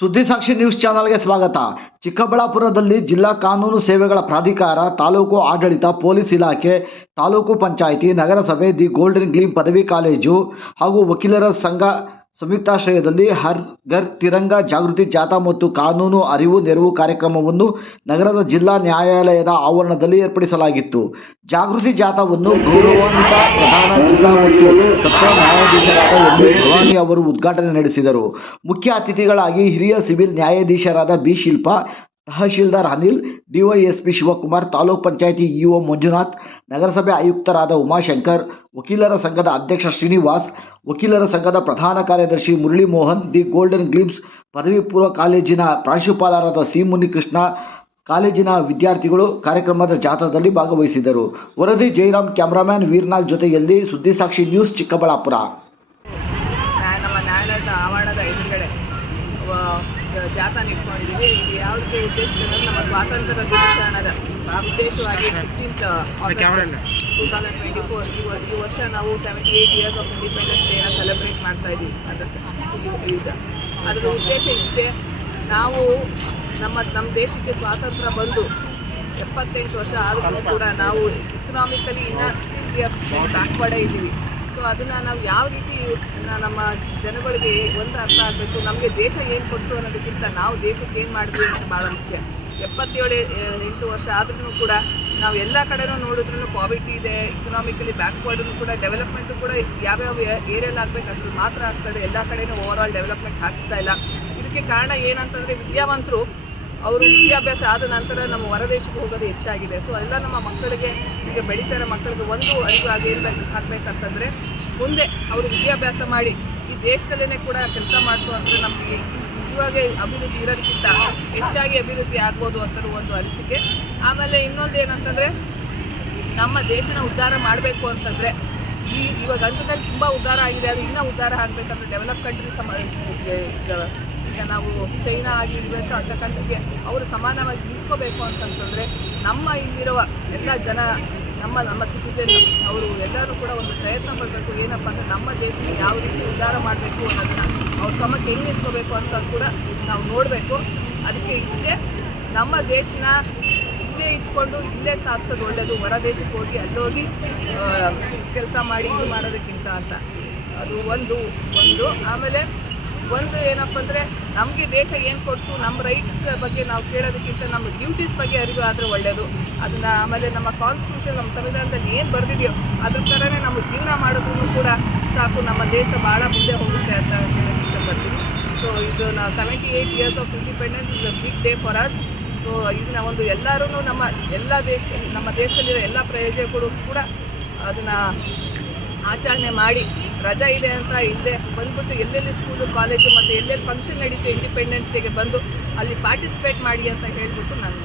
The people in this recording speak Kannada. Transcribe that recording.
ಸುದ್ದಿಸಾಕ್ಷಿ ನ್ಯೂಸ್ ಚಾನಲ್ಗೆ ಸ್ವಾಗತ. ಚಿಕ್ಕಬಳ್ಳಾಪುರದಲ್ಲಿ ಜಿಲ್ಲಾ ಕಾನೂನು ಸೇವೆಗಳ ಪ್ರಾಧಿಕಾರ, ತಾಲೂಕು ಆಡಳಿತ, ಪೊಲೀಸ್ ಇಲಾಖೆ, ತಾಲೂಕು ಪಂಚಾಯಿತಿ, ನಗರಸಭೆ, ದಿ ಗೋಲ್ಡನ್ ಗ್ಲೀಮ್ ಪದವಿ ಕಾಲೇಜು ಹಾಗೂ ವಕೀಲರ ಸಂಘ ಸಂಯುಕ್ತಾಶ್ರಯದಲ್ಲಿ ಹರ್ ಘರ್ ತಿರಂಗ ಜಾಗೃತಿ ಜಾಥಾ ಮತ್ತು ಕಾನೂನು ಅರಿವು ನೆರವು ಕಾರ್ಯಕ್ರಮವನ್ನು ನಗರದ ಜಿಲ್ಲಾ ನ್ಯಾಯಾಲಯದ ಆವರಣದಲ್ಲಿ ಏರ್ಪಡಿಸಲಾಗಿತ್ತು. ಜಾಗೃತಿ ಜಾಥಾವನ್ನು ಗೌರವಾನ್ವಿತ ಪ್ರಧಾನ ಜಿಲ್ಲಾ ಮತ್ತು ಸತ್ರ ನ್ಯಾಯಾಧೀಶರಾದ ಎಂ.ವಿ. ಭವಾನಿ ಅವರು ಉದ್ಘಾಟನೆ ನಡೆಸಿದರು. ಮುಖ್ಯ ಅತಿಥಿಗಳಾಗಿ ಹಿರಿಯ ಸಿವಿಲ್ ನ್ಯಾಯಾಧೀಶರಾದ B. Shilpa, tahsildar Anil, DYSP Shivakumar, taluk panchayat EO Manjunath, ನಗರಸಭೆ ಆಯುಕ್ತರಾದ ಉಮಾಶಂಕರ್, ವಕೀಲರ ಸಂಘದ ಅಧ್ಯಕ್ಷ ಶ್ರೀನಿವಾಸ್, ವಕೀಲರ ಸಂಘದ ಪ್ರಧಾನ ಕಾರ್ಯದರ್ಶಿ ಮುರಳಿ ಮೋಹನ್, ದಿ ಗೋಲ್ಡನ್ ಗ್ಲೀಮ್ಸ್ ಪದವಿ ಪೂರ್ವ ಕಾಲೇಜಿನ ಪ್ರಾಂಶುಪಾಲರಾದ ಸಿ. ಮುನಿಕೃಷ್ಣ, ಕಾಲೇಜಿನ ವಿದ್ಯಾರ್ಥಿಗಳು ಕಾರ್ಯಕ್ರಮದ ಜಾಥಾದಲ್ಲಿ ಭಾಗವಹಿಸಿದರು. ವರದಿ ಜಯರಾಮ್, ಕ್ಯಾಮರಾಮ್ಯಾನ್ ವೀರ್ನಾಗ್ ಜೊತೆಯಲ್ಲಿ ಸುದ್ದಿಸಾಕ್ಷಿ ನ್ಯೂಸ್, ಚಿಕ್ಕಬಳ್ಳಾಪುರ. ನಮ್ಮ ನ್ಯಾಯಾಲಯದ ಆವರಣದ ಎದುರುಗಡೆ ಜಾಥಾ ನಿಂತ್ಕೊಂಡಿದ್ದೀವಿ. ಇದು ಯಾವುದೇ ಉದ್ದೇಶದಿಂದ ನಮ್ಮ ಸ್ವಾತಂತ್ರ್ಯ ದಿನಾಚರಣೆದ ಉದ್ದೇಶವಾಗಿ 15th August 2024 ಈ ವರ್ಷ ನಾವು 78 years ಆಫ್ ಇಂಡಿಪೆಂಡೆನ್ಸ್ ಡೇನ ಸೆಲೆಬ್ರೇಟ್ ಮಾಡ್ತಾ ಇದ್ದೀವಿ. ಅದರ ಉದ್ದೇಶ ಇಷ್ಟೇ, ನಾವು ನಮ್ಮ ದೇಶಕ್ಕೆ ಸ್ವಾತಂತ್ರ್ಯ ಬಂದು 78 ವರ್ಷ ಆದರೂ ಕೂಡ ನಾವು ಇಕನಾಮಿಕಲಿ ಸ್ಟಿಲ್ ಬ್ಯಾಕ್ವರ್ಡೇ ಇದ್ದೀವಿ. ಸೊ ಅದನ್ನು ನಾವು ಯಾವ ರೀತಿ ನಮ್ಮ ಜನಗಳಿಗೆ ಒಂದು ಅರ್ಥ ಆಗಬೇಕು, ನಮಗೆ ದೇಶ ಏನು ಕೊಟ್ಟು ಅನ್ನೋದಕ್ಕಿಂತ ನಾವು ದೇಶಕ್ಕೆ ಏನು ಮಾಡಿದ್ವಿ ಅಂತ ಭಾಳ ಮುಖ್ಯ. 77-8 ವರ್ಷ ಆದ್ರೂ ಕೂಡ ನಾವು ಎಲ್ಲ ಕಡೆನೂ ನೋಡಿದ್ರೂ ಪಾವಿಟಿ ಇದೆ, ಇಕನಾಮಿಕಲಿ ಬ್ಯಾಕ್ವರ್ಡೂ ಕೂಡ, ಡೆವಲಪ್ಮೆಂಟು ಕೂಡ ಯಾವ್ಯಾವ ಏರಿಯಲ್ಲಿ ಆಗಬೇಕು ಅಷ್ಟು ಮಾತ್ರ ಆಗ್ತದೆ. ಎಲ್ಲ ಕಡೆನೂ ಓವರಾಲ್ ಡೆವಲಪ್ಮೆಂಟ್ ಆಗ್ತಾ ಇಲ್ಲ. ಇದಕ್ಕೆ ಕಾರಣ ಏನಂತಂದರೆ ವಿದ್ಯಾವಂತರು ಅವರು ವಿದ್ಯಾಭ್ಯಾಸ ಆದ ನಂತರ ನಮ್ಮ ಹೊರದೇಶಕ್ಕೆ ಹೋಗೋದು ಹೆಚ್ಚಾಗಿದೆ. ಸೊ ಎಲ್ಲ ನಮ್ಮ ಮಕ್ಕಳಿಗೆ, ಈಗ ಬೆಳೀತಾ ಇರೋ ಮಕ್ಕಳಿಗೆ ಒಂದು ಅರಿವು ಆಗಬೇಕಂತಂದರೆ ಮುಂದೆ ಅವರು ವಿದ್ಯಾಭ್ಯಾಸ ಮಾಡಿ ಈ ದೇಶದಲ್ಲೇ ಕೂಡ ಕೆಲಸ ಮಾಡ್ತು ಅಂದರೆ ನಮಗೆ ಇವಾಗ ಅಭಿವೃದ್ಧಿ ಇರೋದಕ್ಕಿಂತ ಹೆಚ್ಚಾಗಿ ಅಭಿವೃದ್ಧಿ ಆಗ್ಬೋದು ಅಂತ ಒಂದು ಅನಿಸಿಕೆ. ಆಮೇಲೆ ಇನ್ನೊಂದು ಏನಂತಂದರೆ, ನಮ್ಮ ದೇಶನ ಉದ್ಧಾರ ಮಾಡಬೇಕು ಅಂತಂದರೆ ಇವಾಗ ಹಂತದಲ್ಲಿ ತುಂಬ ಉದ್ಧಾರ ಆಗಿದೆ, ಅದು ಇನ್ನೂ ಉದ್ಧಾರ ಆಗಬೇಕಂದ್ರೆ ಡೆವಲಪ್ ಕಂಟ್ರಿ ಈಗ ನಾವು ಚೈನಾ ಆಗಿ US ಅಂಥ ಕಂಟ್ರಿಗೆ ಅವರು ಸಮಾನವಾಗಿ ನಿಂತ್ಕೋಬೇಕು ಅಂತಂತಂದರೆ ನಮ್ಮ ಇಲ್ಲಿರುವ ಎಲ್ಲ ಜನ, ನಮ್ಮ ಸಿಟಿಸನ್ ಅವರು ಎಲ್ಲರೂ ಕೂಡ ಒಂದು ಪ್ರಯತ್ನ ಪಡಬೇಕು. ಏನಪ್ಪ ಅಂದರೆ ನಮ್ಮ ದೇಶನ ಯಾವ ರೀತಿ ಉದ್ಧಾರ ಮಾಡಬೇಕು ಅನ್ನೋದನ್ನ ಅವ್ರ ಕ್ರಮಕ್ಕೆ ಹೆಂಗೆ ನಿಂತ್ಕೋಬೇಕು ಅಂತ ಕೂಡ ನಾವು ನೋಡಬೇಕು. ಅದಕ್ಕೆ ಇಷ್ಟೇ, ನಮ್ಮ ದೇಶನ ಇಲ್ಲೇ ಇಟ್ಕೊಂಡು ಇಲ್ಲೇ ಸಾಧಿಸೋದು ಒಳ್ಳೆಯದು, ಹೊರ ದೇಶಕ್ಕೆ ಹೋಗಿ ಅಲ್ಲೋಗಿ ಕೆಲಸ ಮಾಡಿ ಇದು ಮಾಡೋದಕ್ಕಿಂತ ಅಂತ. ಅದು ಒಂದು. ಆಮೇಲೆ ಒಂದು ಏನಪ್ಪ ಅಂದರೆ, ನಮಗೆ ದೇಶ ಏನು ಕೊಟ್ಟು ನಮ್ಮ ರೈಟ್ಸ್ ಬಗ್ಗೆ ನಾವು ಕೇಳೋದಕ್ಕಿಂತ ನಮ್ಮ ಡ್ಯೂಟೀಸ್ ಬಗ್ಗೆ ಅರಿವು ಆದರೆ ಒಳ್ಳೆಯದು. ಅದನ್ನು ಆಮೇಲೆ ನಮ್ಮ ಕಾನ್ಸ್ಟಿಟ್ಯೂಷನ್, ನಮ್ಮ ಸಂವಿಧಾನದಲ್ಲಿ ಏನು ಬರೆದಿದೆಯೋ ಅದ್ರ ಥರನೇ ನಮ್ಮ ಜೀವನ ಮಾಡೋದ್ರೂ ಕೂಡ ಸಾಕು, ನಮ್ಮ ದೇಶ ಭಾಳ ಮುಂದೆ ಹೋಗುತ್ತೆ ಅಂತ ಹೇಳೋಕ್ಕೆ ಇಷ್ಟಪಡ್ತೀನಿ. ಸೊ ಇದು 78 years of independence is a big day for us. So ಇದನ್ನ ಒಂದು ಎಲ್ಲರೂ ನಮ್ಮ ದೇಶದಲ್ಲಿರೋ ಎಲ್ಲ ಪ್ರಜೆಗಳು ಕೂಡ ಅದನ್ನು ಆಚರಣೆ ಮಾಡಿ, ರಜಾ ಇದೆ ಅಂತ ಇಲ್ಲದೆ ಬಂದ್ಬಿಟ್ಟು ಎಲ್ಲೆಲ್ಲಿ ಸ್ಕೂಲು, ಕಾಲೇಜು ಮತ್ತು ಎಲ್ಲೆಲ್ಲಿ ಫಂಕ್ಷನ್ ನಡೀತು ಇಂಡಿಪೆಂಡೆನ್ಸ್ ಡೇಗೆ ಬಂದು ಅಲ್ಲಿ ಪಾರ್ಟಿಸಿಪೇಟ್ ಮಾಡಿ ಅಂತ ಹೇಳಿಬಿಟ್ಟು ನಾನು